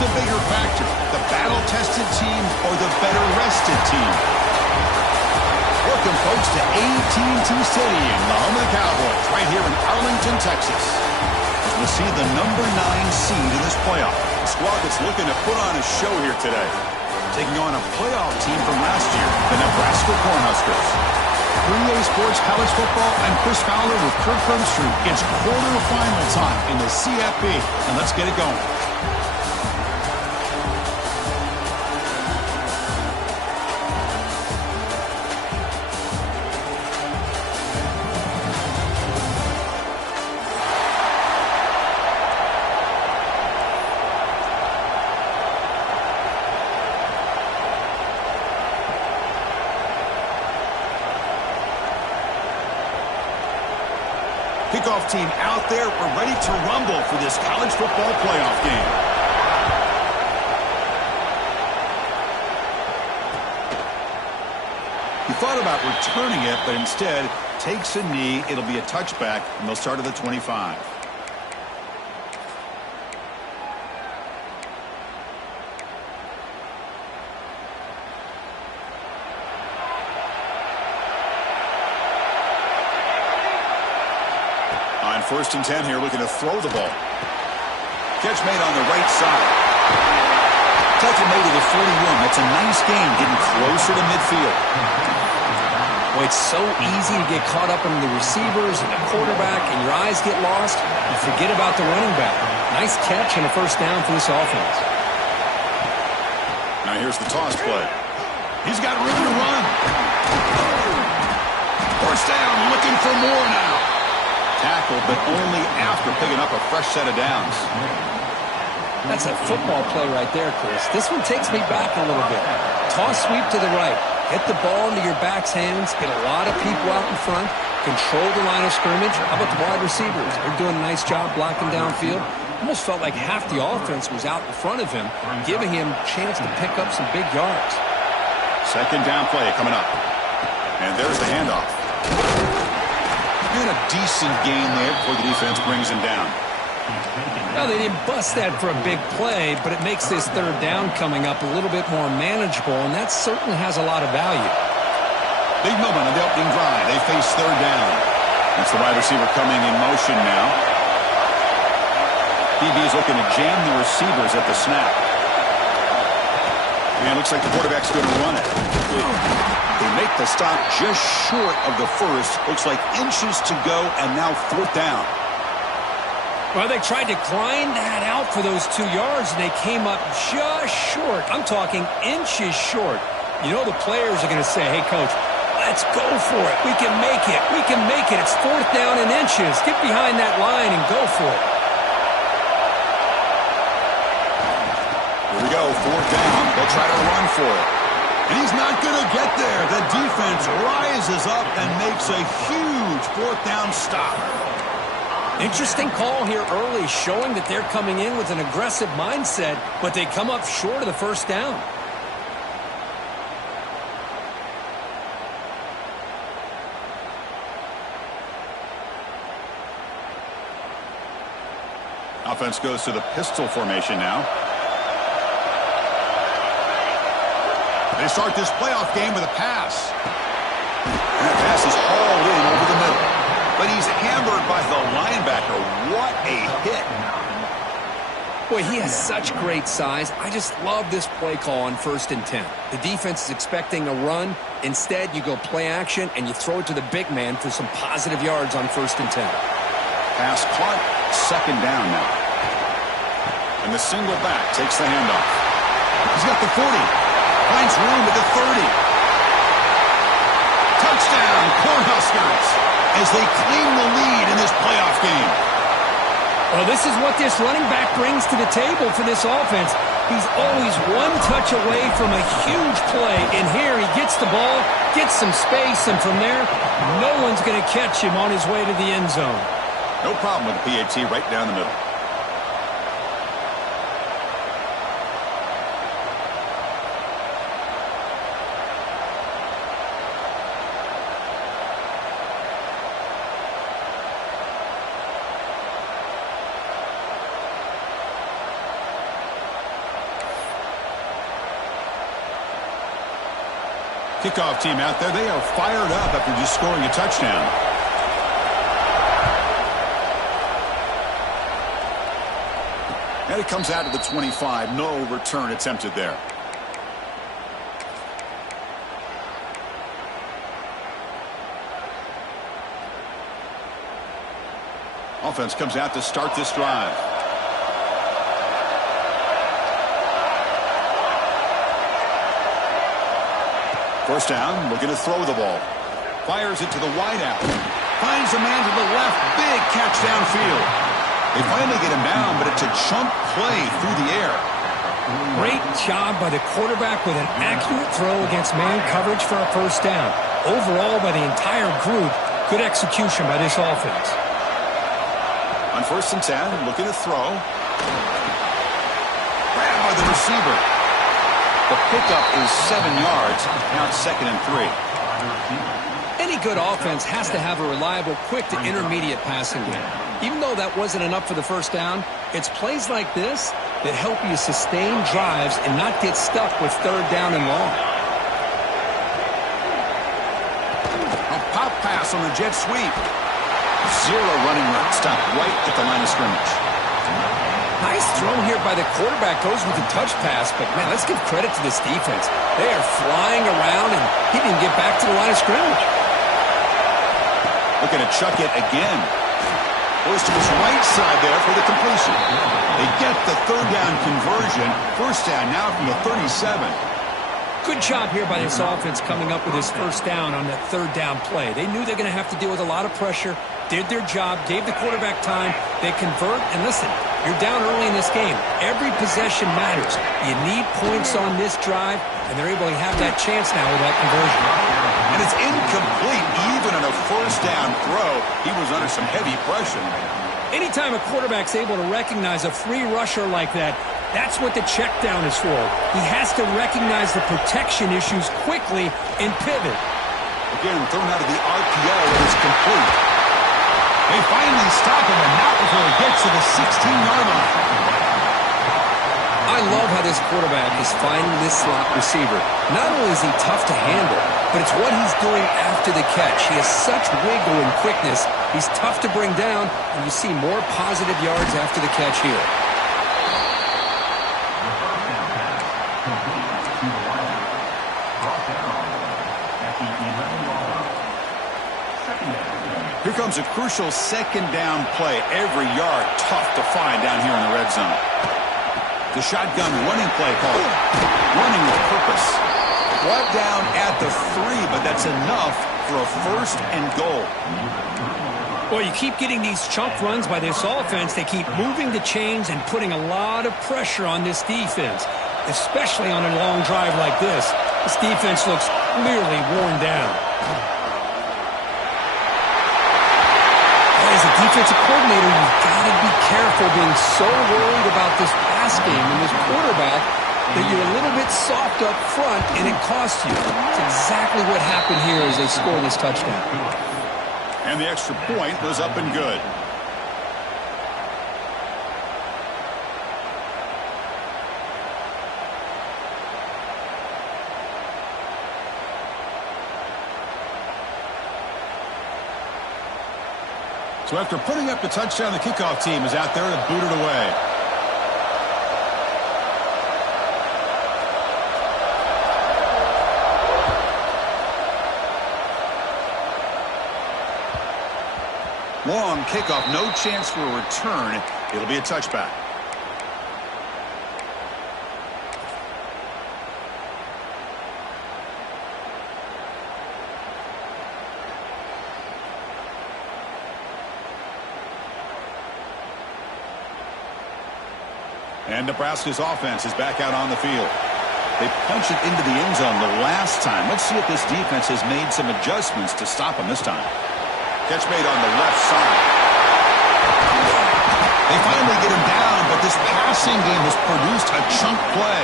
the bigger factor, the battle-tested team or the better-rested team? Welcome, folks, to AT&T Stadium, the home of the Cowboys, right here in Arlington, Texas. As we see the number 9 seed in this playoff. A squad that's looking to put on a show here today. Taking on a playoff team from last year, the Nebraska Cornhuskers. 3A Sports College Football. I'm Chris Fowler with Kirk Herbstreit. It's quarterfinal time in the CFB, and let's get it going. Kickoff team out there. We're ready to rumble for this college football playoff game. He thought about returning it, but instead takes a knee. It'll be a touchback, and they'll start at the 25. First and 10 here, looking to throw the ball. Catch made on the right side. Tackle made to the 41. That's a nice gain, getting closer to midfield. Well, it's so easy to get caught up in the receivers and the quarterback, and your eyes get lost. You forget about the running back. Nice catch and a first down for this offense. Now here's the toss play. He's got room to run. First down, looking for more now. Tackle, but only after picking up a fresh set of downs. That's a football play right there, Chris. This one takes me back a little bit. Toss sweep to the right. Get the ball into your back's hands. Get a lot of people out in front. Control the line of scrimmage. How about the wide receivers? They're doing a nice job blocking downfield. Almost felt like half the offense was out in front of him, giving him a chance to pick up some big yards. Second down play coming up. And there's the handoff. And a decent gain there before the defense brings him down. Well, they didn't bust that for a big play, but it makes this third down coming up a little bit more manageable, and that certainly has a lot of value. Big moment on the opening drive. They face third down. That's the wide receiver coming in motion now. DB is looking to jam the receivers at the snap. And it looks like the quarterback's going to run it. They make the stop just short of the first. Looks like inches to go, and now fourth down. Well, they tried to grind that out for those 2 yards, and they came up just short. I'm talking inches short. You know the players are going to say, hey, Coach, let's go for it. We can make it. We can make it. It's fourth down in inches. Get behind that line and go for it. Here we go, fourth down. They'll try to run for it. And he's not going to get there. The defense rises up and makes a huge fourth down stop. Interesting call here early, showing that they're coming in with an aggressive mindset, but they come up short of the first down. Offense goes to the pistol formation now. They start this playoff game with a pass. And that pass is hauled in over the middle. But he's hammered by the linebacker. What a hit. Boy, he has such great size. I just love this play call on 1st and 10. The defense is expecting a run. Instead, you go play action, and you throw it to the big man for some positive yards on 1st and 10. Pass caught. Second down now. And the single back takes the handoff. He's got the 40. Finds room at the 30. Touchdown, Cornhuskers, as they claim the lead in this playoff game. Well, this is what this running back brings to the table for this offense. He's always one touch away from a huge play, and here he gets the ball, gets some space, and from there, no one's going to catch him on his way to the end zone. No problem with the PAT right down the middle. Kickoff team out there, they are fired up after just scoring a touchdown. And it comes out to the 25. No return attempted there. Offense comes out to start this drive. First down, looking to throw the ball. Fires it to the wideout. Finds a man to the left. Big catch downfield. They finally get him down, but it's a chunk play through the air. Great job by the quarterback with an accurate throw against man coverage for a first down. Overall, by the entire group, good execution by this offense. On 1st and 10, looking to throw. Grabbed by the receiver. The pickup is 7 yards. Now it's 2nd and 3. Any good offense has to have a reliable, quick to intermediate passing game. Even though that wasn't enough for the first down, it's plays like this that help you sustain drives and not get stuck with 3rd down and long. A pop pass on the jet sweep. Zero running room. Stopped right at the line of scrimmage. Nice throw here by the quarterback. Goes with the touch pass, but man, let's give credit to this defense. They are flying around, and he didn't get back to the line of scrimmage. Looking to chuck it again. Goes to his right side there for the completion. They get the 3rd down conversion. First down now from the 37. Good job here by this offense coming up with his first down on that 3rd down play. They knew they're going to have to deal with a lot of pressure, did their job, gave the quarterback time. They convert, and listen, you're down early in this game. Every possession matters. You need points on this drive, and they're able to have that chance now with that conversion. And it's incomplete. Even on a first down throw, he was under some heavy pressure. Anytime a quarterback's able to recognize a free rusher like that, that's what the check down is for. He has to recognize the protection issues quickly and pivot. Again, thrown out of the RPO, and it's complete. They finally stop him, and not before he gets to the 16-yard line. I love how this quarterback is finding this slot receiver. Not only is he tough to handle, but it's what he's doing after the catch. He has such wiggle and quickness. He's tough to bring down, and you see more positive yards after the catch here. Here comes a crucial 2nd down play. Every yard tough to find down here in the red zone. The shotgun running play called. Running with purpose. Brought down at the 3, but that's enough for a 1st and goal. Well, you keep getting these chunk runs by this offense. They keep moving the chains and putting a lot of pressure on this defense, especially on a long drive like this. This defense looks clearly worn down. As a defensive coordinator, you've got to be careful being so worried about this pass game and this quarterback that you're a little bit soft up front and it costs you. It's exactly what happened here as they score this touchdown. And the extra point was up and good. So after putting up the touchdown, the kickoff team is out there to boot it away. Long kickoff, no chance for a return. It'll be a touchback. And Nebraska's offense is back out on the field. They punch it into the end zone the last time. Let's see if this defense has made some adjustments to stop them this time. Catch made on the left side. They finally get him down, but this passing game has produced a chunk play.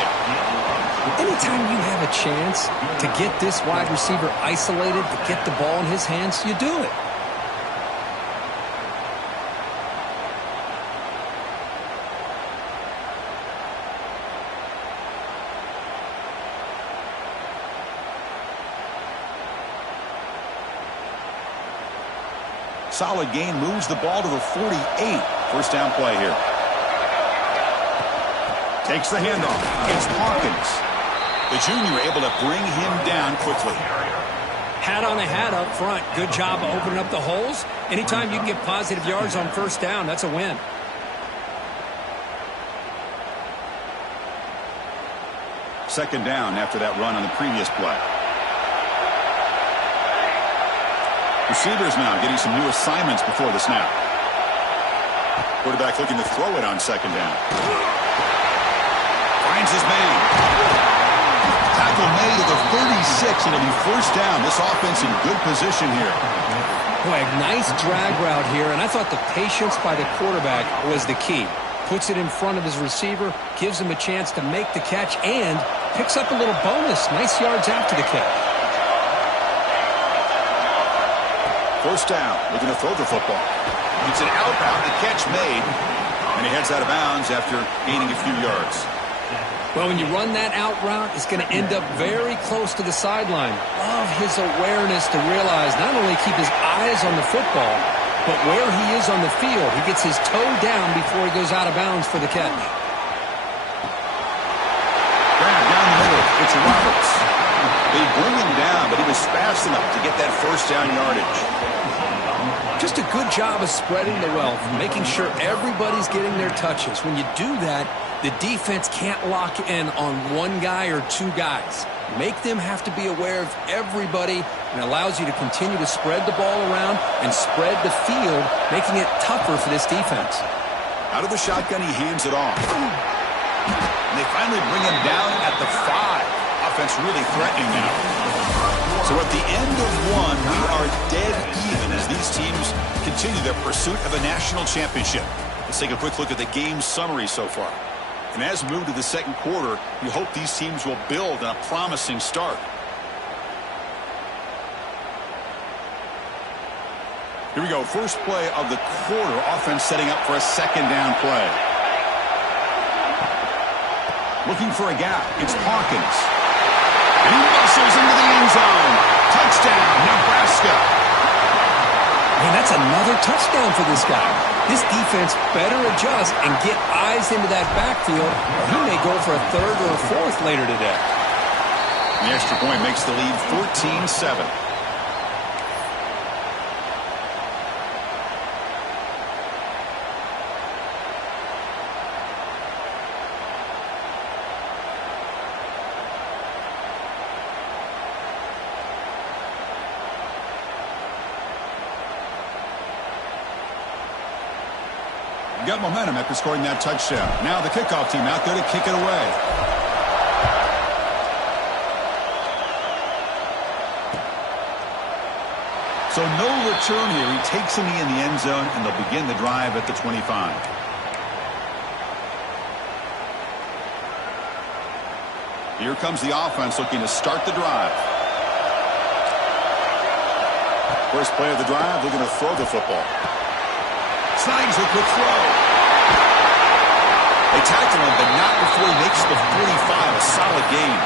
Anytime you have a chance to get this wide receiver isolated, to get the ball in his hands, you do it. Solid gain moves the ball to the 48. First down play here. Takes the handoff. It's Hawkins. The junior able to bring him down quickly. Hat on a hat up front. Good job of opening up the holes. Anytime you can get positive yards on first down, that's a win. Second down after that run on the previous play. Receivers now getting some new assignments before the snap. Quarterback looking to throw it on second down. Finds his man. Tackle made at the 36, and it'll be first down. This offense in good position here. Boy, a nice drag route here, and I thought the patience by the quarterback was the key. Puts it in front of his receiver, gives him a chance to make the catch, and picks up a little bonus. Nice yards after the catch. First down, looking to throw the football. It's an outbound, the catch made, and he heads out of bounds after gaining a few yards. Well, when you run that out route, it's going to end up very close to the sideline. Love his awareness to realize not only keep his eyes on the football, but where he is on the field. He gets his toe down before he goes out of bounds for the catch. Grab down the middle. It's Roberts. They bring him down, but he was fast enough to get that first down yardage. Just a good job of spreading the wealth, making sure everybody's getting their touches. When you do that, the defense can't lock in on one guy or two guys. Make them have to be aware of everybody, and allows you to continue to spread the ball around and spread the field, making it tougher for this defense. Out of the shotgun, he hands it off. And they finally bring him down at the 5. Offense really threatening now. So at the end of one, we are dead even as these teams continue their pursuit of a national championship. Let's take a quick look at the game summary so far. And as we move to the second quarter, you hope these teams will build on a promising start. Here we go. First play of the quarter. Offense setting up for a second down play. Looking for a gap. It's Hawkins. And he muscles into the end zone. Touchdown, Nebraska. Man, that's another touchdown for this guy. This defense better adjust and get eyes into that backfield, or he may go for a third or a fourth later today. The extra point makes the lead 14-7. Got momentum after scoring that touchdown. Now the kickoff team out there to kick it away. So no return here. He takes a knee in the end zone, and they'll begin the drive at the 25. Here comes the offense looking to start the drive. First play of the drive, looking to throw the football. Snags a quick throw. They tackle him, but not before he makes the 45. A solid gain.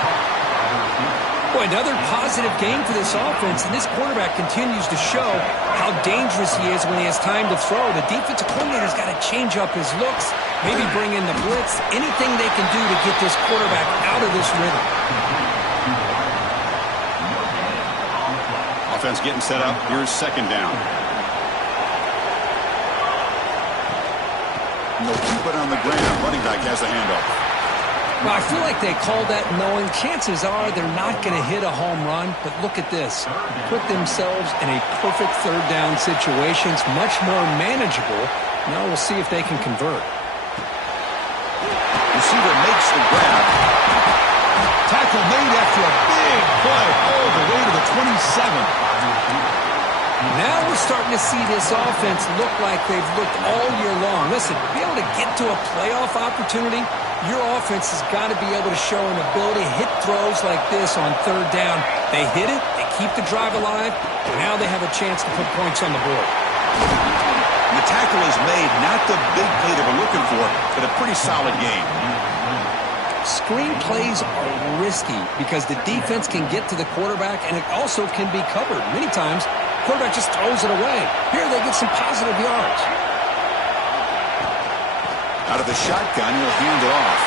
Boy, another positive game for this offense, and this quarterback continues to show how dangerous he is when he has time to throw. The defensive coordinator's got to change up his looks, maybe bring in the blitz, anything they can do to get this quarterback out of this rhythm. Offense getting set up. Here's second down. And they'll keep it on the ground. Running back has the handoff. Well, I feel like they called that knowing chances are they're not going to hit a home run. But look at this. Put themselves in a perfect third down situation. It's much more manageable. Now we'll see if they can convert. Receiver makes the grab. Tackle made after a big play all the way to the 27. Now we're starting to see this offense look like they've looked all year long. Listen, to be able to get to a playoff opportunity, your offense has got to be able to show an ability to hit throws like this on third down. They hit it, they keep the drive alive, and now they have a chance to put points on the board. The tackle is made, not the big play they were looking for, but a pretty solid game. Screen plays are risky because the defense can get to the quarterback and it also can be covered. Many times Quarterback just throws it away. Here they get some positive yards. Out of the shotgun, he'll hand it off.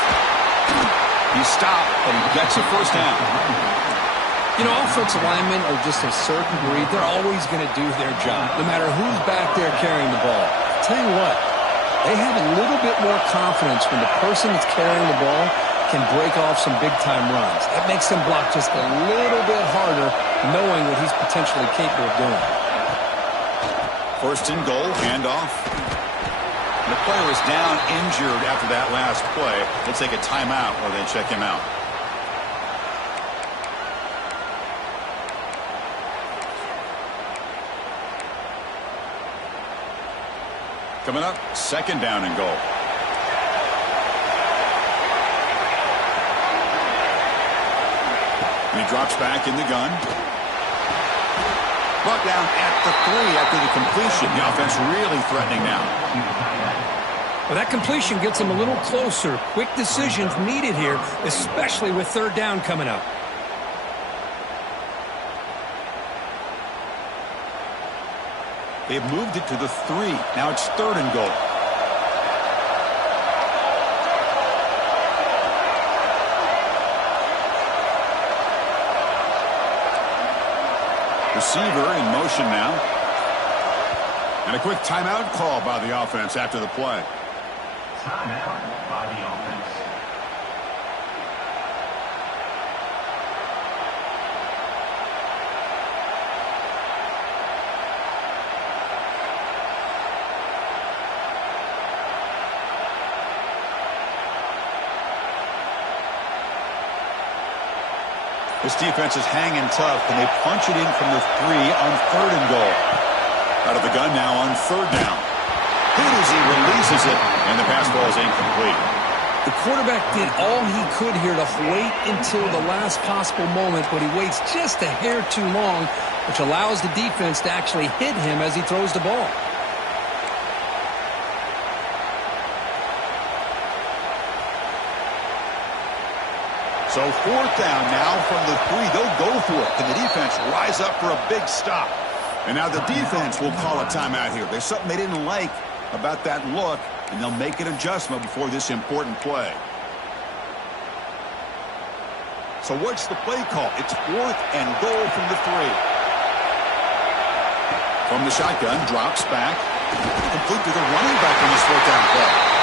He stopped, but he gets a first down. You know, offensive linemen are just a certain breed. They're always going to do their job, no matter who's back there carrying the ball. I'll tell you what, they have a little bit more confidence when the person that's carrying the ball can break off some big-time runs. That makes them block just a little bit harder, knowing what he's potentially capable of doing. First and goal, handoff. The player is down injured after that last play. They'll take a timeout while they check him out. Coming up, second down and goal. And he drops back in the gun. Brought down at the 3 after the completion. The offense really threatening now. Well, that completion gets them a little closer. Quick decisions needed here, especially with third down coming up. They've moved it to the 3. Now it's third and goal. Receiver in motion now. And a quick timeout call by the offense after the play. Timeout by the offense. This defense is hanging tough. Can they punch it in from the 3 on third and goal? Out of the gun now on third down. Good as he releases it, and the pass ball is incomplete. The quarterback did all he could here to wait until the last possible moment, but he waits just a hair too long, which allows the defense to actually hit him as he throws the ball. So fourth down now from the 3. They'll go for it. Can the defense rise up for a big stop? And now the defense will call a timeout here. There's something they didn't like about that look, and they'll make an adjustment before this important play. So what's the play call? It's fourth and goal from the 3. From the shotgun, drops back. Complete to the running back on this fourth down play.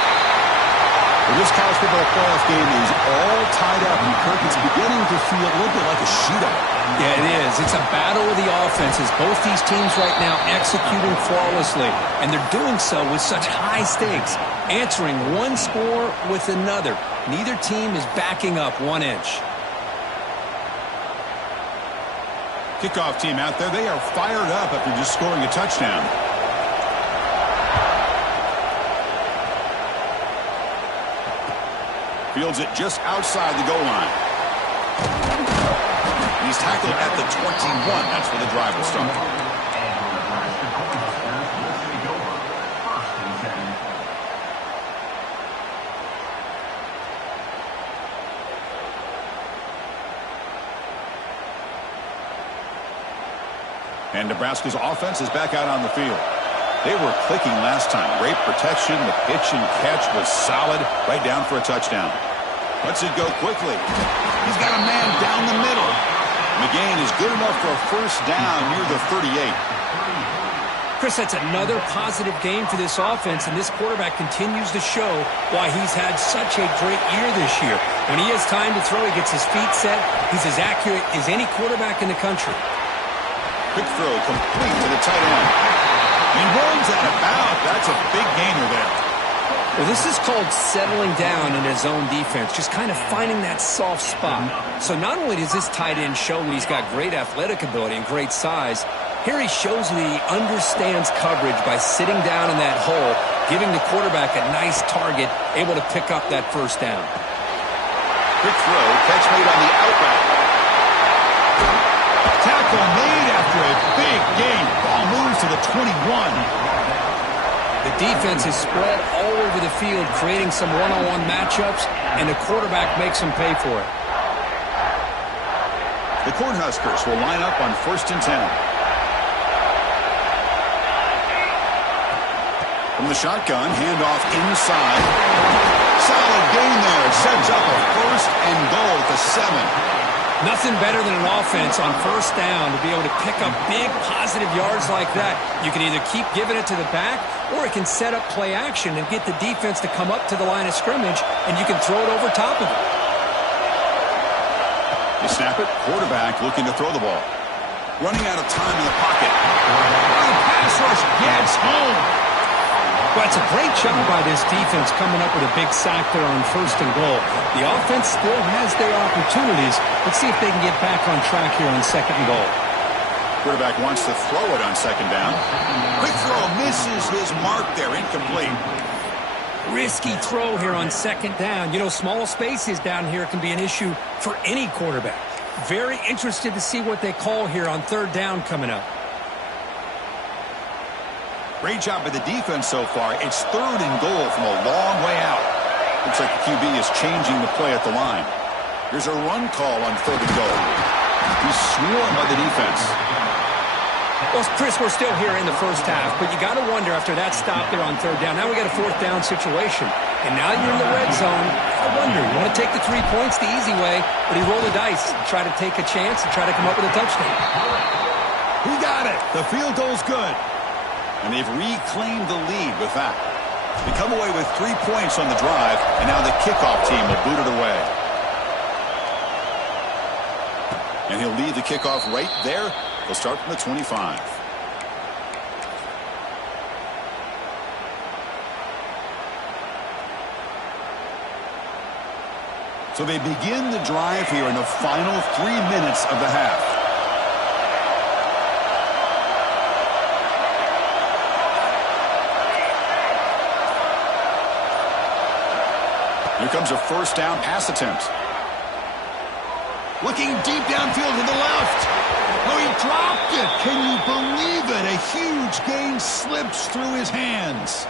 Well, this college football playoff game is all tied up, and Kirk, it's beginning to feel a little bit like a shootout. Yeah, it is. It's a battle of the offenses. Both these teams right now executing flawlessly, and they're doing so with such high stakes, answering one score with another. Neither team is backing up 1 inch. Kickoff team out there, they are fired up after just scoring a touchdown. Fields it just outside the goal line. He's tackled at the 21. That's where the drive will start. And Nebraska's offense is back out on the field. They were clicking last time. Great protection. The pitch and catch was solid. Right down for a touchdown. Lets it go quickly. He's got a man down the middle. McGain is good enough for a first down near the 38. Chris, that's another positive game for this offense, and this quarterback continues to show why he's had such a great year this year. When he has time to throw, he gets his feet set. He's as accurate as any quarterback in the country. Quick throw complete to the tight end. He runs out of bounds. That's a big gainer there. Well, this is called settling down in his own defense, just kind of finding that soft spot. So not only does this tight end show that he's got great athletic ability and great size, here he shows that he understands coverage by sitting down in that hole, giving the quarterback a nice target, able to pick up that first down. Quick throw, catch made on the outright. Tackle made after a big gain. Ball moves to the 21. The defense is spread all over the field, creating some one-on-one matchups, and the quarterback makes them pay for it. The Cornhuskers will line up on 1st and 10. From the shotgun, handoff inside. Solid gain there. Sets up a first and goal at the 7. Nothing better than an offense on first down to be able to pick up big positive yards like that. You can either keep giving it to the back, or it can set up play action and get the defense to come up to the line of scrimmage, and you can throw it over top of it. They snap it. Quarterback looking to throw the ball. Running out of time in the pocket. Oh, pass rush gets home. Well, it's a great job by this defense coming up with a big sack there on first and goal. The offense still has their opportunities. Let's see if they can get back on track here on second and goal. Quarterback wants to throw it on second down. Quick throw misses his mark there. Incomplete. Risky throw here on second down. You know, small spaces down here can be an issue for any quarterback. Very interested to see what they call here on third down coming up. Great job by the defense so far. It's third and goal from a long way out. Looks like the QB is changing the play at the line. Here's a run call on third and goal. He's swarmed by the defense. Well, Chris, we're still here in the first half, but you got to wonder after that stop there on third down. Now we got a fourth down situation, and now you're in the red zone. I wonder, you want to take the 3 points the easy way, but you roll the dice and try to take a chance and try to come up with a touchdown. He got it. The field goal's good. And they've reclaimed the lead with that. They come away with 3 points on the drive, and now the kickoff team will boot it away. And he'll lead the kickoff right there. They'll start from the 25. So they begin the drive here in the final 3 minutes of the half. Here comes a first down pass attempt. Looking deep downfield to the left. Oh, he dropped it. Can you believe it? A huge gain slips through his hands.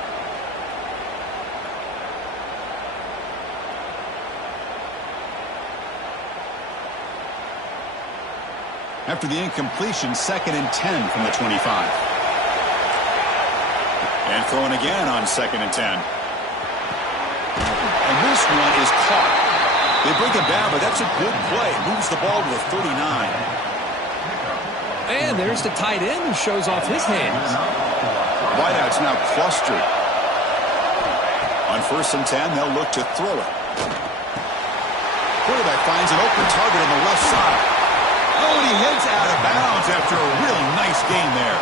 After the incompletion, 2nd and 10 from the 25. And throwing again on 2nd and 10. And this one is caught. They bring him down, but that's a good play. Moves the ball to the 39. And there's the tight end who shows off his hands. Wideout's now clustered. On 1st and 10, they'll look to throw it. Quarterback finds an open target on the left side. Oh, and he heads out of bounds after a really nice gain there.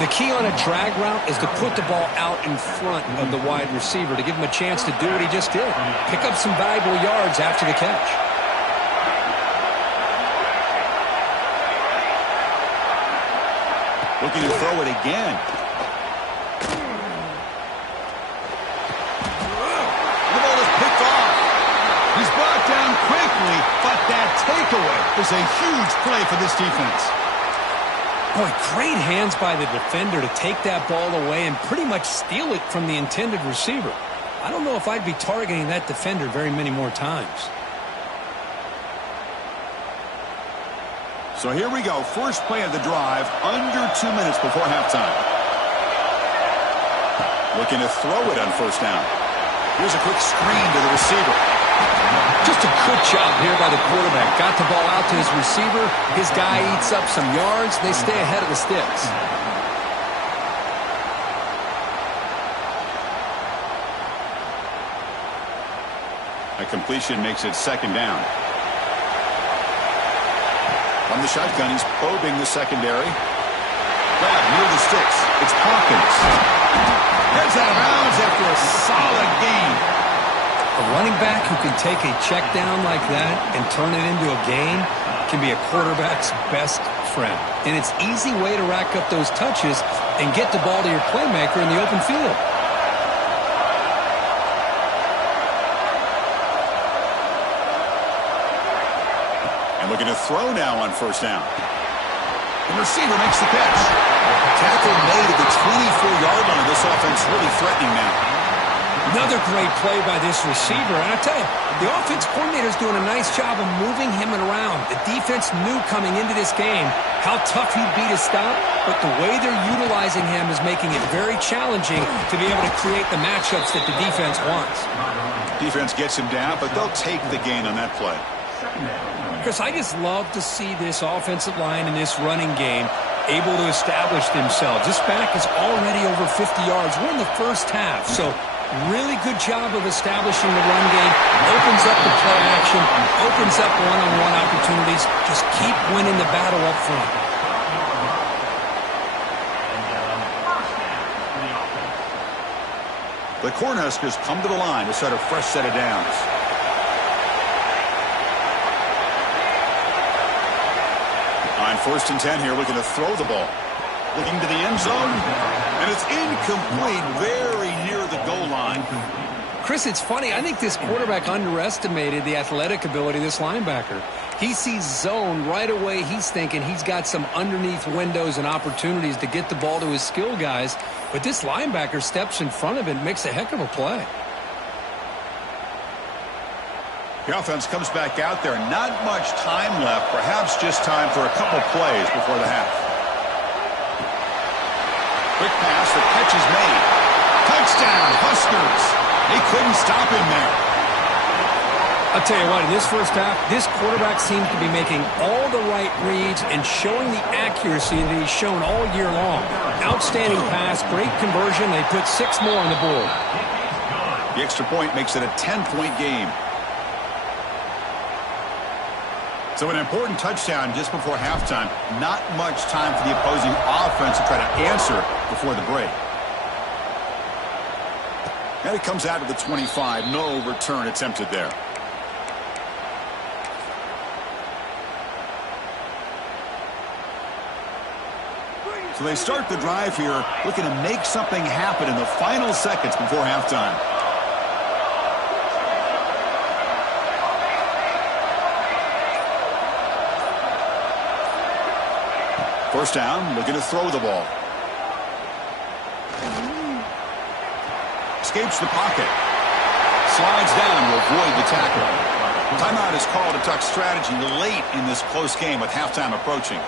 The key on a drag route is to put the ball out in front of the wide receiver to give him a chance to do what he just did. Pick up some valuable yards after the catch. Looking to throw it again. The ball is picked off. He's brought down quickly, but that takeaway is a huge play for this defense. Boy, great hands by the defender to take that ball away and pretty much steal it from the intended receiver. I don't know if I'd be targeting that defender very many more times. So here we go. First play of the drive, under 2 minutes before halftime. Looking to throw it on first down. Here's a quick screen to the receiver. Just a good job here by the quarterback. Got the ball out to his receiver. His guy eats up some yards. They stay ahead of the sticks. A completion makes it 2nd down. From the shotgun, he's probing the secondary. Grab near the sticks. It's Hawkins. Heads out of bounds after a solid gain. A running back who can take a check down like that and turn it into a gain can be a quarterback's best friend. And it's an easy way to rack up those touches and get the ball to your playmaker in the open field. And looking to throw now on first down. The receiver makes the catch. Tackle made at the 24-yard line. This offense really threatening now. Another great play by this receiver. And I tell you, the offense coordinator's doing a nice job of moving him around. The defense knew coming into this game how tough he'd be to stop, but the way they're utilizing him is making it very challenging to be able to create the matchups that the defense wants. Defense gets him down, but they'll take the gain on that play. Chris, I just love to see this offensive line in this running game able to establish themselves. This back is already over 50 yards. We're in the first half, so really good job of establishing the run game. Opens up the play action, opens up one-on-one opportunities. Just keep winning the battle up front. The Cornhuskers come to the line to set a fresh set of downs. On 1st and 10 here, looking to throw the ball. Looking to the end zone, and it's incomplete, very near the goal line. Chris, it's funny. I think this quarterback underestimated the athletic ability of this linebacker. He sees zone right away. He's thinking he's got some underneath windows and opportunities to get the ball to his skill guys. But this linebacker steps in front of it and makes a heck of a play. The offense comes back out there. Not much time left. Perhaps just time for a couple plays before the half. Quick pass. The catch is made. Touchdown, Huskers. They couldn't stop him there. I'll tell you what, in this first half, this quarterback seems to be making all the right reads and showing the accuracy that he's shown all year long. Outstanding pass, great conversion. They put 6 more on the board. The extra point makes it a 10-point game. So an important touchdown just before halftime. Not much time for the opposing offense to try to answer before the break. And it comes out of the 25. No return attempted there. So they start the drive here, looking to make something happen in the final seconds before halftime. First down, looking to throw the ball. Escapes the pocket. Slides down to avoid the tackle. Timeout is called to talk strategy late in this close game with halftime approaching.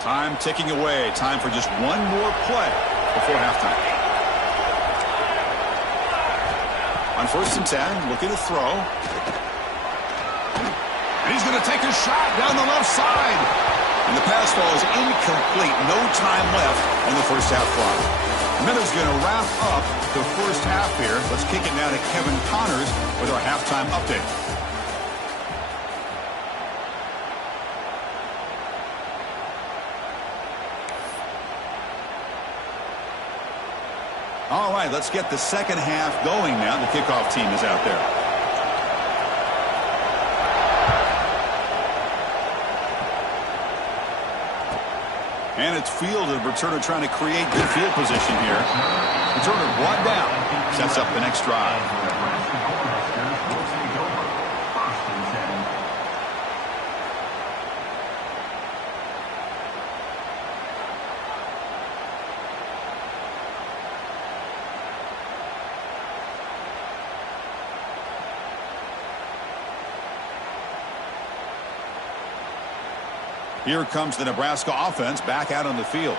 Time ticking away. Time for just one more play before halftime. On 1st and 10, looking to throw. And he's going to take a shot down the left side. And the pass ball is incomplete. No time left on the first half clock. Miller's going to wrap up the first half here. Let's kick it now to Kevin Connors with our halftime update. All right, let's get the second half going now. The kickoff team is out there. And it's fielded. Returner trying to create good field position here. Returner brought down. Sets up the next drive. Here comes the Nebraska offense back out on the field.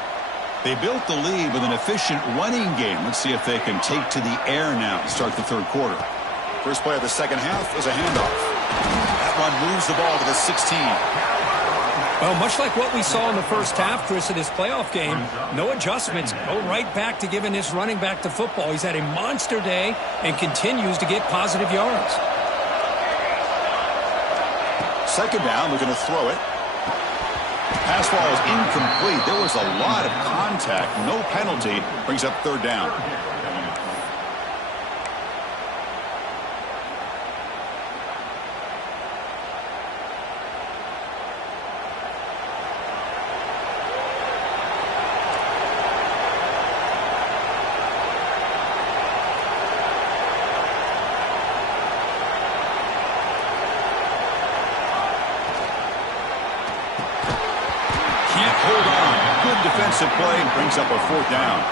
They built the lead with an efficient running game. Let's see if they can take to the air now to start the third quarter. First play of the second half is a handoff. That one moves the ball to the 16. Well, much like what we saw in the first half, Chris, of this playoff game, no adjustments. Go right back to giving this running back the football. He's had a monster day and continues to get positive yards. Second down, looking to throw it. Pass ball is incomplete. There was a lot of contact. No penalty. Brings up third down. defensive play brings up a 4th down.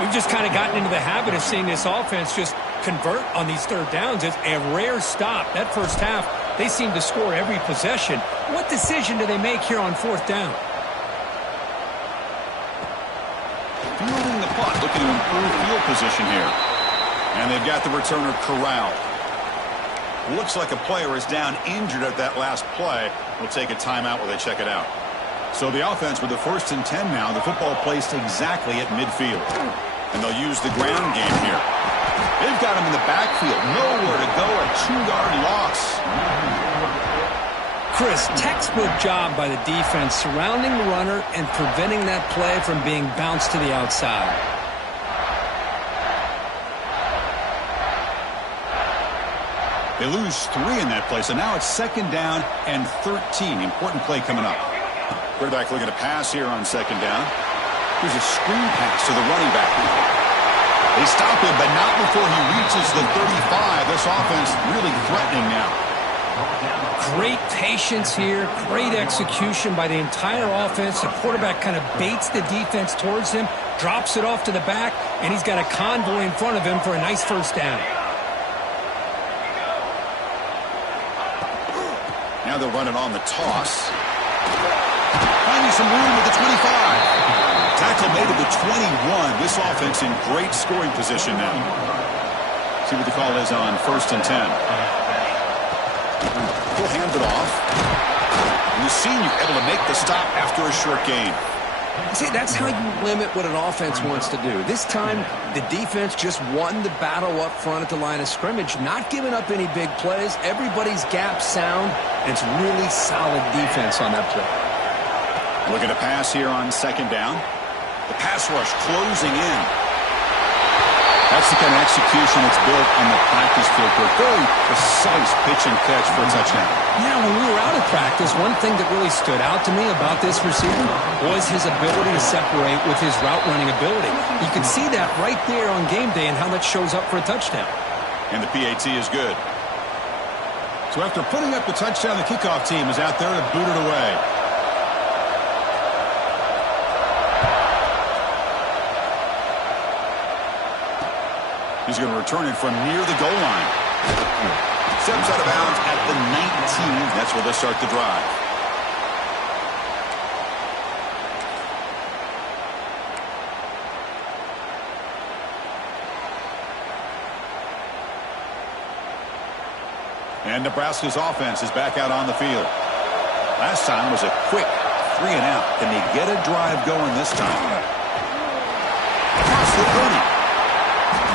We've just kind of gotten into the habit of seeing this offense just convert on these 3rd downs. It's a rare stop. That first half, they seem to score every possession. What decision do they make here on 4th down? Fielding the punt, looking to improve field position here. And they've got the returner corralled. Looks like a player is down injured at that last play. We'll take a timeout while they check it out. So the offense with the 1st and 10 now. The football placed exactly at midfield. And they'll use the ground game here. They've got him in the backfield. Nowhere to go. A 2-yard loss. Chris, textbook job by the defense surrounding the runner and preventing that play from being bounced to the outside. They lose 3 in that play, so now it's 2nd down and 13. Important play coming up. Quarterback looking to pass here on 2nd down. Here's a screen pass to the running back. They stop him, but not before he reaches the 35. This offense really threatening now. Great patience here, great execution by the entire offense. The quarterback kind of baits the defense towards him, drops it off to the back, and he's got a convoy in front of him for a nice 1st down. Now they'll run it on the toss. Finding some room at the 25. Tackle made at the 21. This offense in great scoring position now. See what the call is on 1st and 10. He'll hand it off. And the senior able to make the stop after a short gain. See, that's how you limit what an offense wants to do. This time, the defense just won the battle up front at the line of scrimmage, not giving up any big plays. Everybody's gap sound. It's really solid defense on that play. Looking to pass here on 2nd down. The pass rush closing in. That's the kind of execution that's built on the practice field for a very precise pitch and catch for a touchdown. Yeah, when we were out of practice, one thing that really stood out to me about this receiver was his ability to separate with his route running ability. You can see that right there on game day and how that shows up for a touchdown. And the PAT is good. So after putting up the touchdown, the kickoff team is out there to boot it away. He's going to return it from near the goal line. Steps out of bounds at the 19. That's where they'll start the drive. And Nebraska's offense is back out on the field. Last time was a quick 3 and out. Can they get a drive going this time? Across the 30.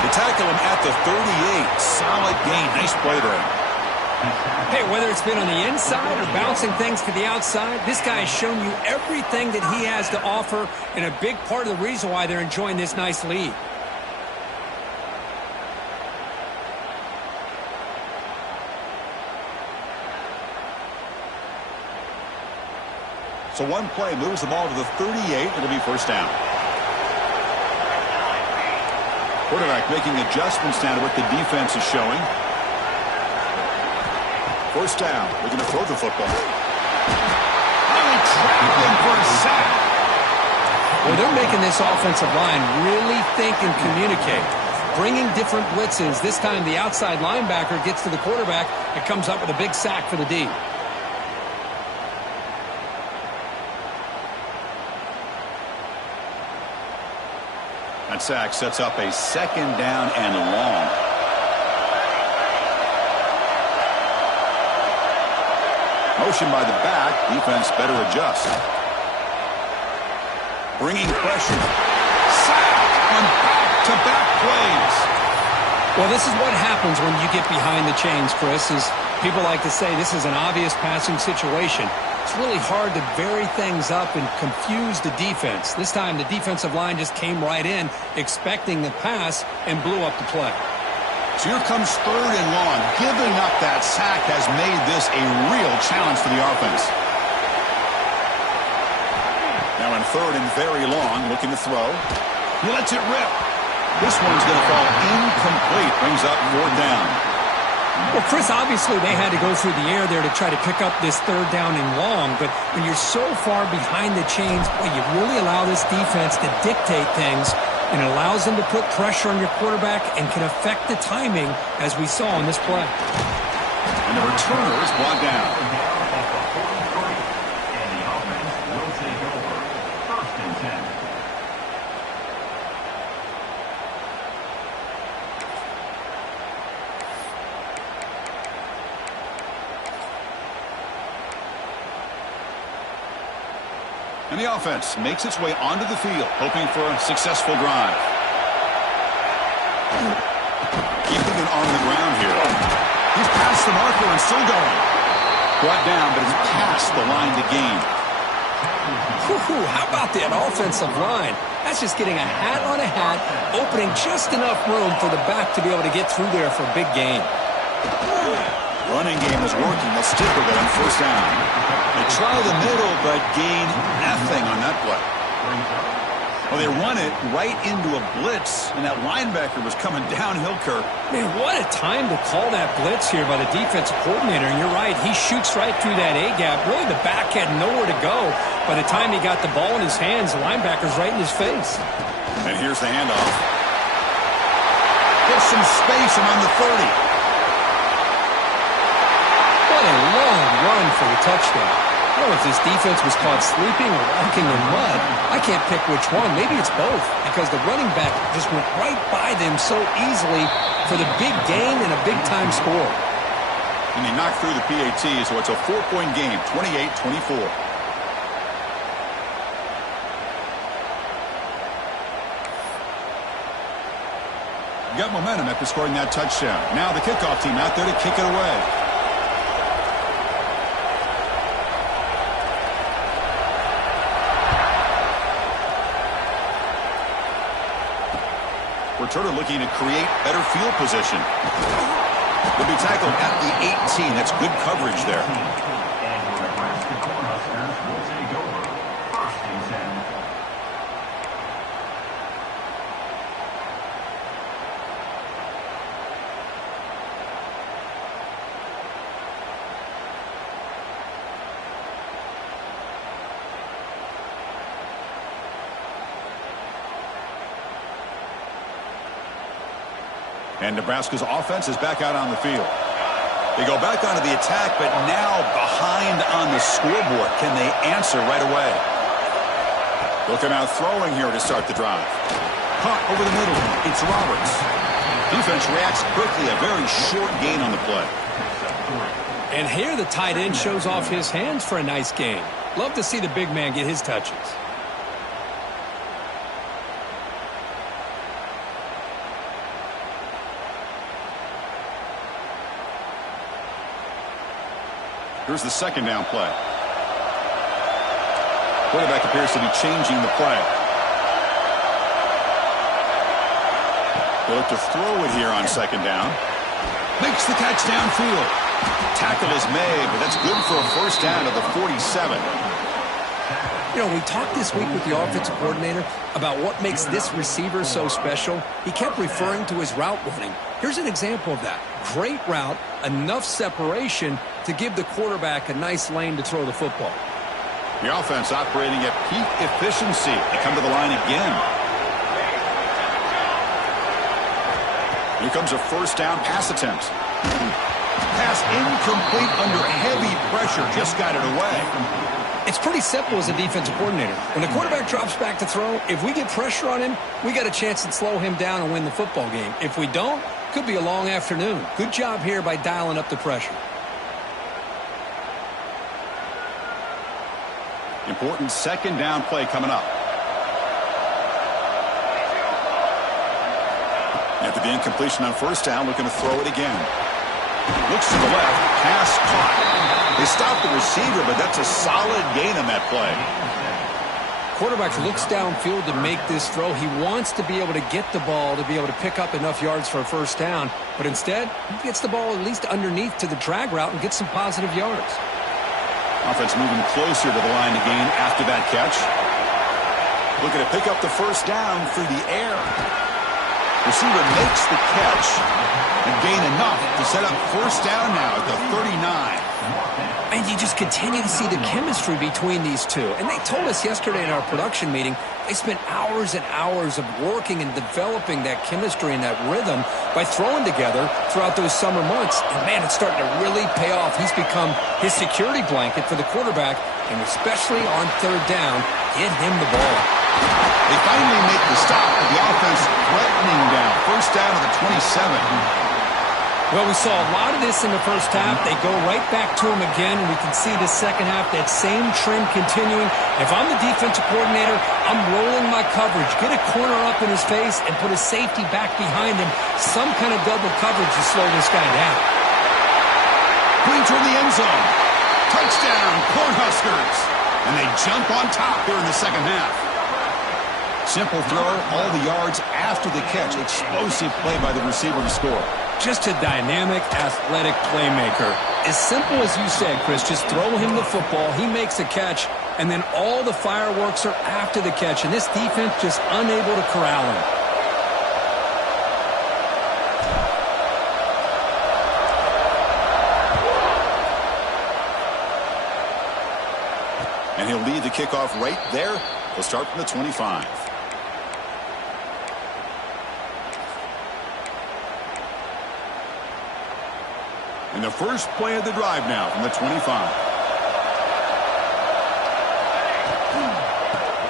They tackle him at the 38. Solid gain. Nice play there. Hey, whether it's been on the inside or bouncing things to the outside, this guy has shown you everything that he has to offer, and a big part of the reason why they're enjoying this nice lead. So one play moves the ball to the 38. It'll be 1st down. Quarterback making adjustments now to what the defense is showing. 1st down. We're going to throw the football. Finally trapped him for a sack. Well, they're making this offensive line really think and communicate. Bringing different blitzes. This time the outside linebacker gets to the quarterback and comes up with a big sack for the D. That sack sets up a 2nd down and long. Motion by the back. Defense better adjust. Bringing pressure. Sack on back-to-back plays. Well, this is what happens when you get behind the chains, Chris. Is people like to say this is an obvious passing situation. It's really hard to vary things up and confuse the defense. This time the defensive line just came right in expecting the pass and blew up the play. So here comes 3rd and long. Giving up that sack has made this a real challenge for the offense. Now in 3rd and very long, looking to throw. He lets it rip. This one's going to fall incomplete. Brings up 4th down. Well, Chris, obviously they had to go through the air there to try to pick up this third down and long, but when you're so far behind the chains, boy, you really allow this defense to dictate things, and it allows them to put pressure on your quarterback and can affect the timing, as we saw in this play. And the returner is brought down. And the offense will take over. 1st and 10. And the offense makes its way onto the field, hoping for a successful drive. Keeping it on the ground here. He's past the marker and still going. Brought down, but he's past the line to gain. How about that offensive line? That's just getting a hat on a hat, opening just enough room for the back to be able to get through there for a big gain. Running game is working. They'll stick with it on 1st down. They try the middle, but gain nothing on that play. Well, they run it right into a blitz, and that linebacker was coming downhill, Kirk. Man, what a time to call that blitz here by the defensive coordinator. And you're right, he shoots right through that A-gap. Really, the back had nowhere to go. By the time he got the ball in his hands, the linebacker's right in his face. And here's the handoff. Gets some space among the 30. What a long run for the touchdown. I don't know if this defense was caught sleeping or walking in mud. I can't pick which one. Maybe it's both, because the running back just went right by them so easily for the big gain and a big-time score. And he knocked through the PAT, so it's a 4-point game, 28-24. Got momentum after scoring that touchdown. Now the kickoff team out there to kick it away. Returner looking to create better field position. Will be tackled at the 18. That's good coverage there. And the Nebraska Cornhuskers will take over. 1st and 10. And Nebraska's offense is back out on the field. They go back onto the attack, but now behind on the scoreboard. Can they answer right away? They'll come out throwing here to start the drive. Caught over the middle. It's Roberts. Defense reacts quickly. A very short gain on the play. And here the tight end shows off his hands for a nice gain. Love to see the big man get his touches. Here's the 2nd down play. Quarterback appears to be changing the play. They look to throw it here on 2nd down. Makes the catch downfield. Tackle is made, but that's good for a 1st down at the 47. You know, we talked this week with the offensive coordinator about what makes this receiver so special. He kept referring to his route running. Here's an example of that. Great route, enough separation to give the quarterback a nice lane to throw the football. The offense operating at peak efficiency. They come to the line again. Here comes a 1st down pass attempt. Pass incomplete under heavy pressure. Just got it away. It's pretty simple as a defensive coordinator. When the quarterback drops back to throw, if we get pressure on him, we got a chance to slow him down and win the football game. If we don't, could be a long afternoon. Good job here by dialing up the pressure. Important 2nd down play coming up. After the incompletion on 1st down, looking to throw it again. Looks to the left. Pass caught. They stopped the receiver, but that's a solid gain on that play. Quarterback looks downfield to make this throw. He wants to be able to get the ball to be able to pick up enough yards for a 1st down. But instead, he gets the ball at least underneath to the drag route and gets some positive yards. Offense moving closer to the line to gain after that catch. Looking to pick up the 1st down through the air. Receiver makes the catch and gain enough to set up first down now at the 39. And you just continue to see the chemistry between these two. And they told us yesterday in our production meeting, they spent hours and hours of working and developing that chemistry and that rhythm by throwing together throughout those summer months. And, man, it's starting to really pay off. He's become his security blanket for the quarterback, and especially on third down, get him the ball. They finally make the stop, but the offense threatening down. First down to the 27. Well, we saw a lot of this in the first half. They go right back to him again, and we can see the second half, that same trend continuing. If I'm the defensive coordinator, I'm rolling my coverage. Get a corner up in his face and put a safety back behind him. Some kind of double coverage to slow this guy down. Going toward the end zone. Touchdown, Cornhuskers. And they jump on top here in the second half. Simple throw, all the yards after the catch. Explosive play by the receiver to score. Just a dynamic, athletic playmaker. As simple as you said, Chris, just throw him the football, he makes a catch, and then all the fireworks are after the catch, and this defense just unable to corral him. And he'll lead the kickoff right there. He'll start from the 25. And the first play of the drive now from the 25.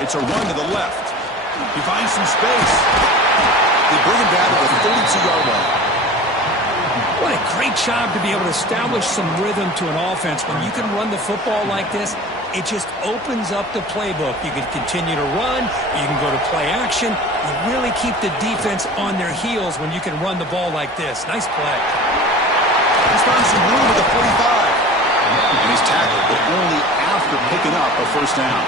It's a run to the left. He finds some space. They bring him down to the 32-yard line. What a great job to be able to establish some rhythm to an offense. When you can run the football like this, it just opens up the playbook. You can continue to run. You can go to play action. You really keep the defense on their heels when you can run the ball like this. Nice play. He's found some room at the 45. And he's tackled, but only after picking up a first down.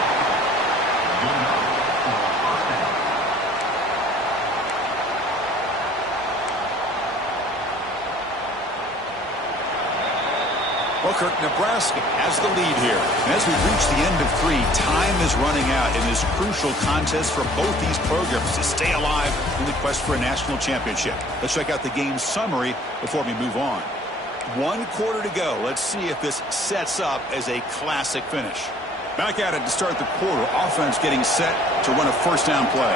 Well, Kirk, Nebraska has the lead here. And as we've reached the end of 3, time is running out in this crucial contest for both these programs to stay alive in the quest for a national championship. Let's check out the game summary before we move on. 1 quarter to go. Let's see if this sets up as a classic finish. Back at it to start the quarter. Offense getting set to run a first down play.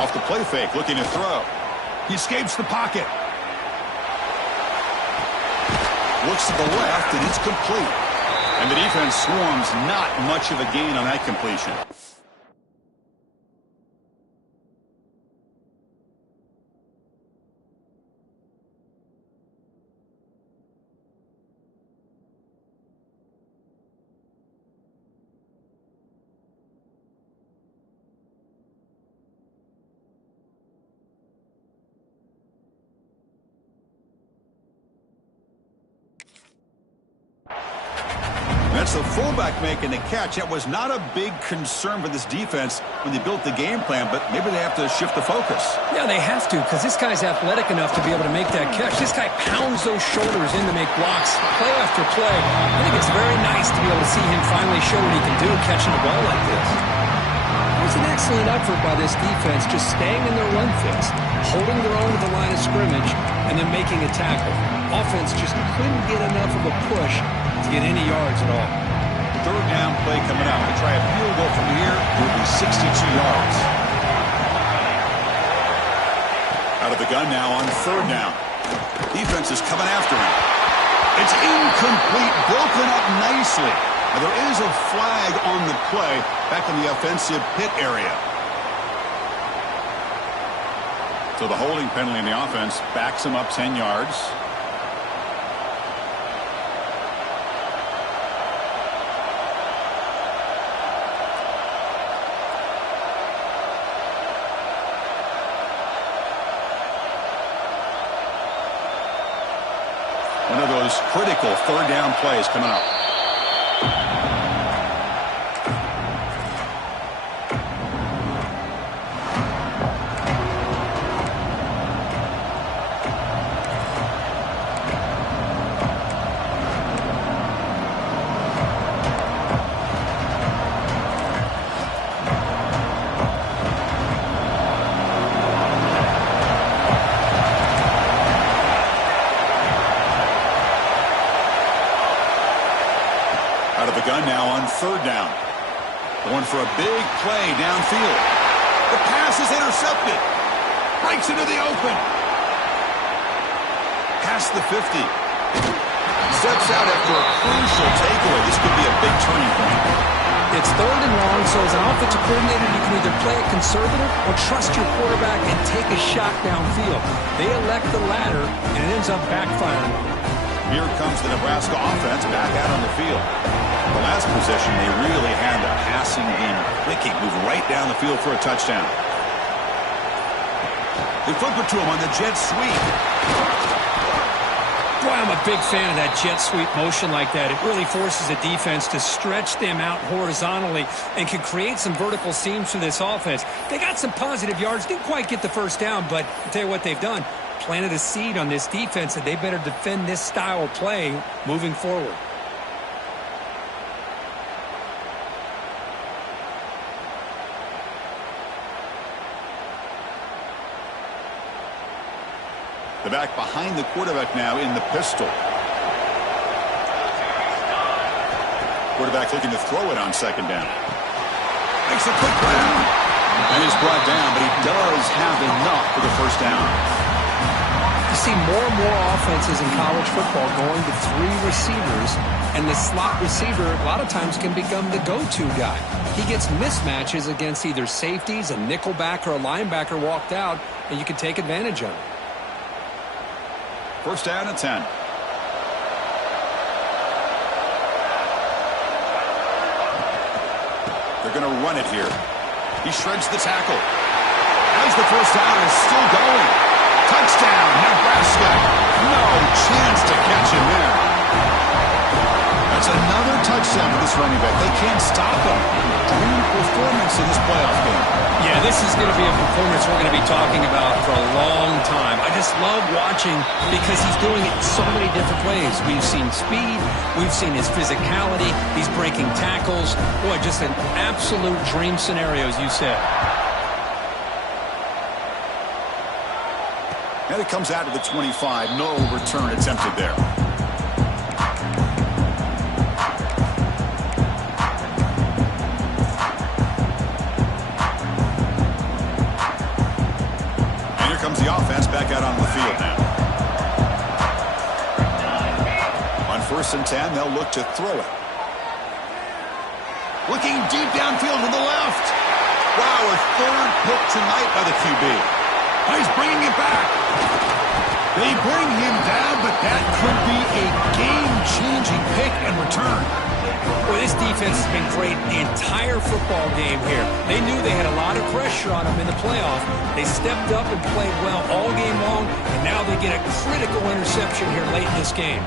Off the play fake, looking to throw. He escapes the pocket. Looks to the left, and it's complete. And the defense swarms, not much of a gain on that completion. That's the fullback making the catch. That was not a big concern for this defense when they built the game plan, but maybe they have to shift the focus. Yeah, they have to, because this guy's athletic enough to be able to make that catch. This guy pounds those shoulders in to make blocks play after play. I think it's very nice to be able to see him finally show what he can do catching the ball like this. It was an excellent effort by this defense, just staying in their run fits, holding their own to the line of scrimmage, and then making a tackle. Offense just couldn't get enough of a push to get any yards at all. Third down play coming out. To try a field goal from here, it will be 62 yards. Out of the gun now on third down. Defense is coming after him. It's incomplete, broken up nicely. Now, there is a flag on the play back in the offensive pit area. So the holding penalty in the offense backs him up 10 yards. One of those critical third down plays coming up. Shotgun now on third down. Going for a big play downfield. The pass is intercepted. Breaks into the open. Past the 50. Steps out after a crucial takeaway. This could be a big turning point. It's third and long, so as an offensive coordinator, you can either play it conservative or trust your quarterback and take a shot downfield. They elect the latter, and it ends up backfiring. Here comes the Nebraska offense back out on the field. The last possession, they really had the passing game clicking, move right down the field for a touchdown. They flip it to him on the jet sweep. Boy, I'm a big fan of that jet sweep motion like that. It really forces a defense to stretch them out horizontally and can create some vertical seams for this offense. They got some positive yards, didn't quite get the first down, but I'll tell you what they've done. Planted a seed on this defense that they better defend this style of play moving forward. The back behind the quarterback now in the pistol. Quarterback looking to throw it on second down. Makes a quick grab. And he's brought down, but he does have enough for the first down. You see more and more offenses in college football going to three receivers, and the slot receiver a lot of times can become the go-to guy. He gets mismatches against either safeties, a nickelback, or a linebacker walked out, and you can take advantage of it. First down and 10. They're going to run it here. He shreds the tackle. Has the first down and is still going. Touchdown, Nebraska. No chance to catch him there. That's another touchdown for this running back. They can't stop him. Dream performance in this playoff game. Yeah, this is going to be a performance we're going to be talking about for a long time. I just love watching because he's doing it in so many different ways. We've seen speed. We've seen his physicality. He's breaking tackles. Boy, just an absolute dream scenario, as you said. And it comes out of the 25. No return attempted there. The offense back out on the field now. On first and 10, they'll look to throw it. Looking deep downfield to the left. Wow, a third pick tonight by the QB. Oh, he's bringing it back. They bring him down, but that could be a game-changing pick and return. Well, this defense has been great the entire football game here. They knew they had a lot of pressure on them in the playoff. They stepped up and played well all game long, and now they get a critical interception here late in this game.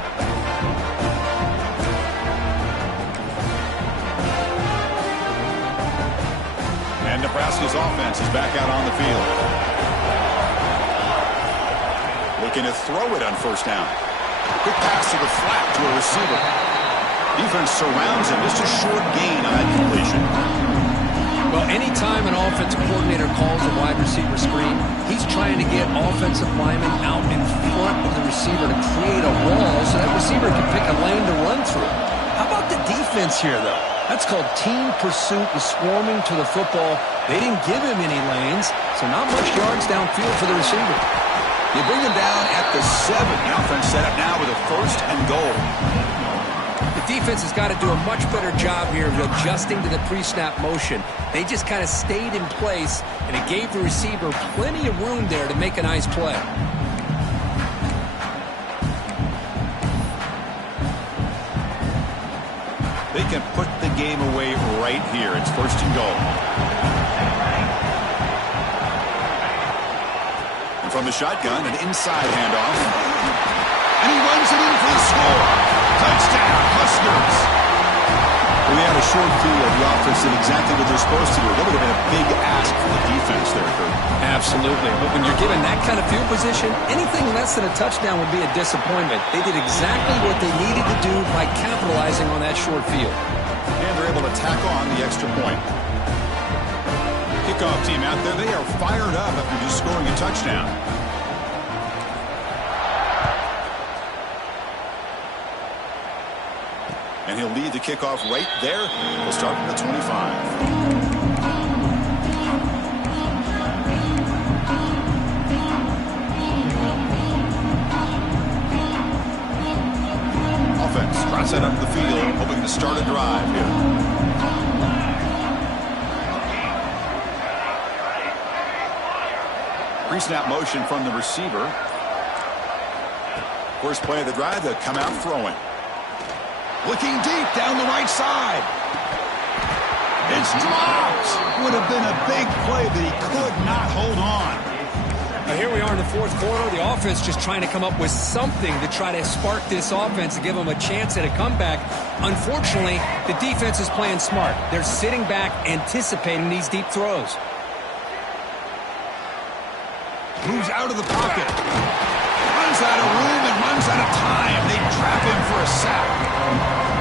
And Nebraska's offense is back out on the field. Looking to throw it on first down. Quick pass to the flat to a receiver. Defense surrounds him. Just a short gain on that completion. Well, anytime an offensive coordinator calls a wide receiver screen, he's trying to get offensive linemen out in front of the receiver to create a wall so that receiver can pick a lane to run through. How about the defense here, though? That's called team pursuit and swarming to the football. They didn't give him any lanes, so not much yards downfield for the receiver. You bring him down at the 7. The offense set up now with a first and goal. The defense has got to do a much better job here of adjusting to the pre-snap motion. They just kind of stayed in place, and it gave the receiver plenty of room there to make a nice play. They can put the game away right here. It's first and goal. And from the shotgun, an inside handoff. And he runs it in for the score. Touchdown, Huskers. We had a short field. The offense did exactly what they're supposed to do. That would have been a big ask for the defense there, Kurt. Absolutely. But when you're given that kind of field position, anything less than a touchdown would be a disappointment. They did exactly what they needed to do by capitalizing on that short field. And they're able to tack on the extra point. Kickoff team out there, they are fired up after just scoring a touchdown. And he'll lead the kickoff right there. We'll start from the 25. Offense trots it up the field, hoping to start a drive here. Pre-snap motion from the receiver. First play of the drive, they'll come out throwing. Looking deep down the right side. It's dropped. Would have been a big play, but he could not hold on. Now here we are in the fourth quarter. The offense just trying to come up with something to try to spark this offense and give them a chance at a comeback. Unfortunately, the defense is playing smart. They're sitting back, anticipating these deep throws. Moves out of the pocket. Runs out of room and runs out of time. They trap him for a sack.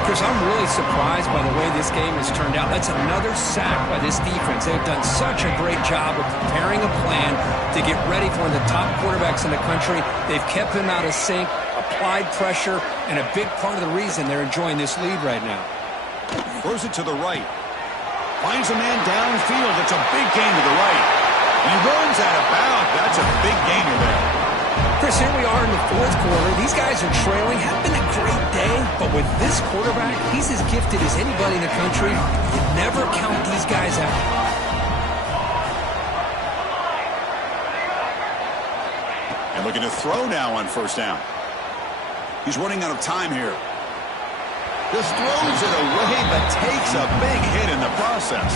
Chris, I'm really surprised by the way this game has turned out. That's another sack by this defense. They've done such a great job of preparing a plan to get ready for one of the top quarterbacks in the country. They've kept him out of sync, applied pressure, and a big part of the reason they're enjoying this lead right now. Throws it to the right. Finds a man downfield. It's a big gain to the right. He runs out of bounds. That's a big gainer there. Chris, here we are in the fourth quarter. These guys are trailing. Had been a great day, but with this quarterback, he's as gifted as anybody in the country. You never count these guys out. And looking to throw now on first down. He's running out of time here. Just throws it away, but takes a big hit in the process.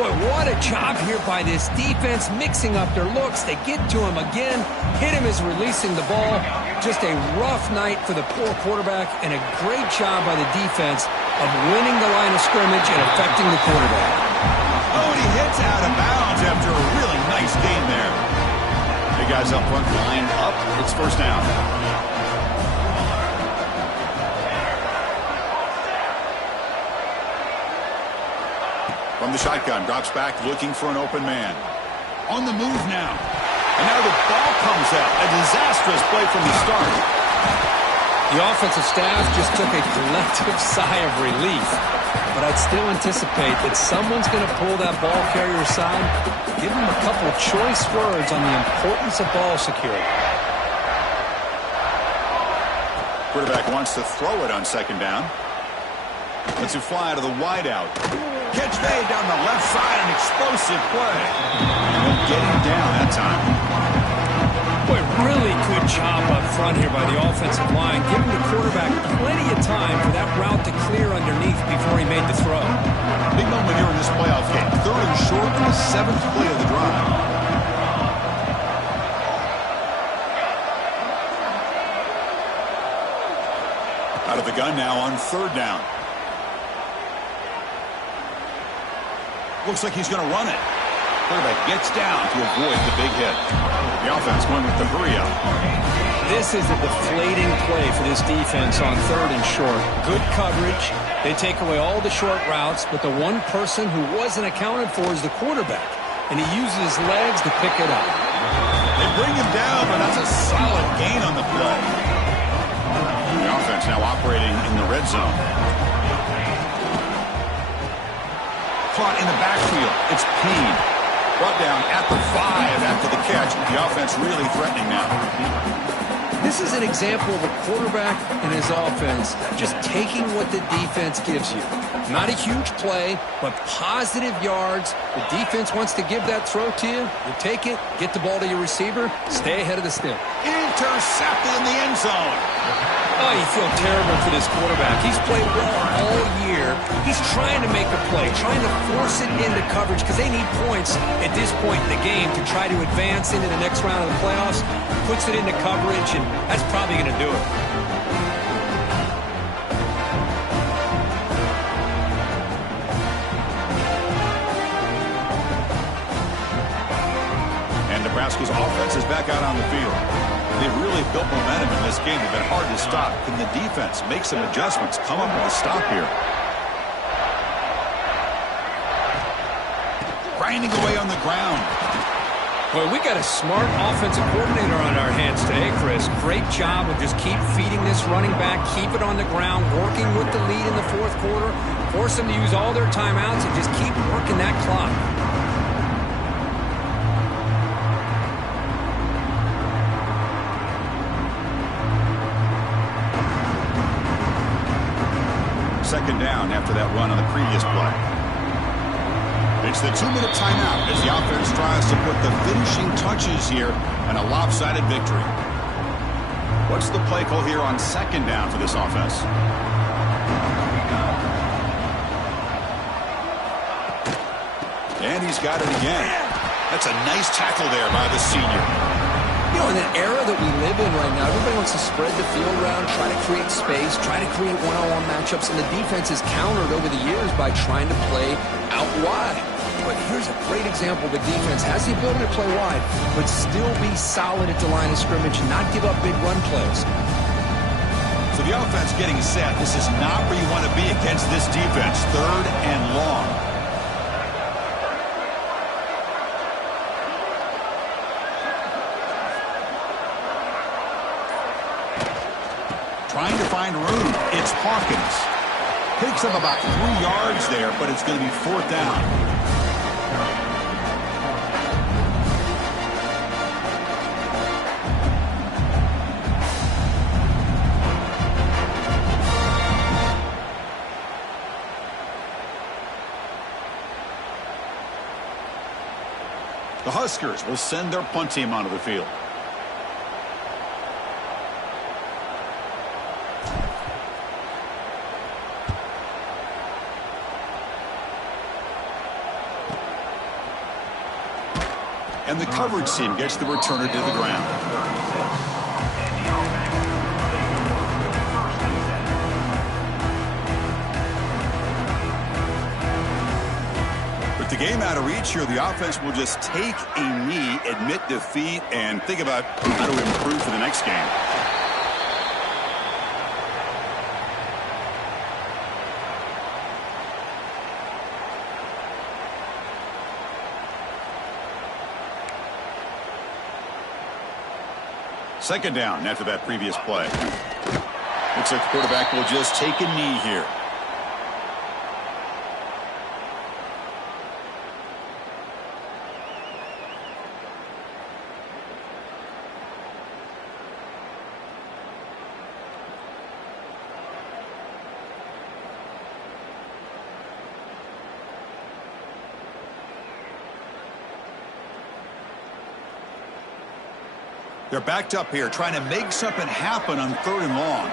Boy, what a job here by this defense, mixing up their looks. They get to him again, hit him as releasing the ball. Just a rough night for the poor quarterback, and a great job by the defense of winning the line of scrimmage and affecting the quarterback. Oh, and he hits out of bounds after a really nice gain there. Big guys up front lined up. It's first down. From the shotgun, drops back, looking for an open man. On the move now. And now the ball comes out. A disastrous play from the start. The offensive staff just took a collective sigh of relief. But I'd still anticipate that someone's going to pull that ball carrier aside, give him a couple of choice words on the importance of ball security. Quarterback wants to throw it on second down. Lets it fly to the wideout. Catch made down the left side, an explosive play. And won't get him down that time. Boy, really good job up front here by the offensive line, giving the quarterback plenty of time for that route to clear underneath before he made the throw. Big moment here in this playoff game. Third and short in the seventh play of the drive. Out of the gun now on third down. Looks like he's going to run it. Quarterback gets down to avoid the big hit. The offense going with the hurry-up. This is a deflating play for this defense on third and short. Good coverage. They take away all the short routes, but the one person who wasn't accounted for is the quarterback, and he uses his legs to pick it up. They bring him down, but that's a solid gain on the play. The offense now operating in the red zone. Caught in the backfield. It's Payne. Brought down at the 5 after the catch. The offense really threatening now. This is an example of a quarterback and his offense just taking what the defense gives you. Not a huge play, but positive yards. The defense wants to give that throw to you. You take it, get the ball to your receiver, stay ahead of the stick. Intercepted in the end zone. Oh, you feel terrible for this quarterback. He's played well all year. He's trying to make a play, trying to force it into coverage because they need points at this point in the game to try to advance into the next round of the playoffs. Puts it into coverage, and that's probably going to do it. And Nebraska's offense is back out on the field. They've really built momentum in this game. They've been hard to stop. Can the defense make some adjustments, come up with a stop here? Grinding away on the ground. Well, we got a smart offensive coordinator on our hands today, Chris. Great job of just keep feeding this running back, keep it on the ground, working with the lead in the fourth quarter, force them to use all their timeouts, and just keep working that clock. Second down after that run on the previous play. It's the 2-minute timeout as the offense tries to put the finishing touches here on a lopsided victory. What's the play call here on second down for this offense? And he's got it again. That's a nice tackle there by the senior. You know, in the era that we live in right now, everybody wants to spread the field around, try to create space, try to create one-on-one matchups, and the defense has countered over the years by trying to play out wide. But here's a great example. The defense has the ability to play wide, but still be solid at the line of scrimmage and not give up big run plays. So the offense getting set. This is not where you want to be against this defense. 3rd and long. Trying to find room. It's Hawkins. Picks up about 3 yards there, but it's going to be 4th down. The Huskers will send their punt team onto the field. And the coverage team gets the returner to the ground. With the game out of reach here, the offense will just take a knee, admit defeat, and think about how to improve for the next game. Second down after that previous play. Looks like the quarterback will just take a knee here. They're backed up here trying to make something happen on 3rd and long.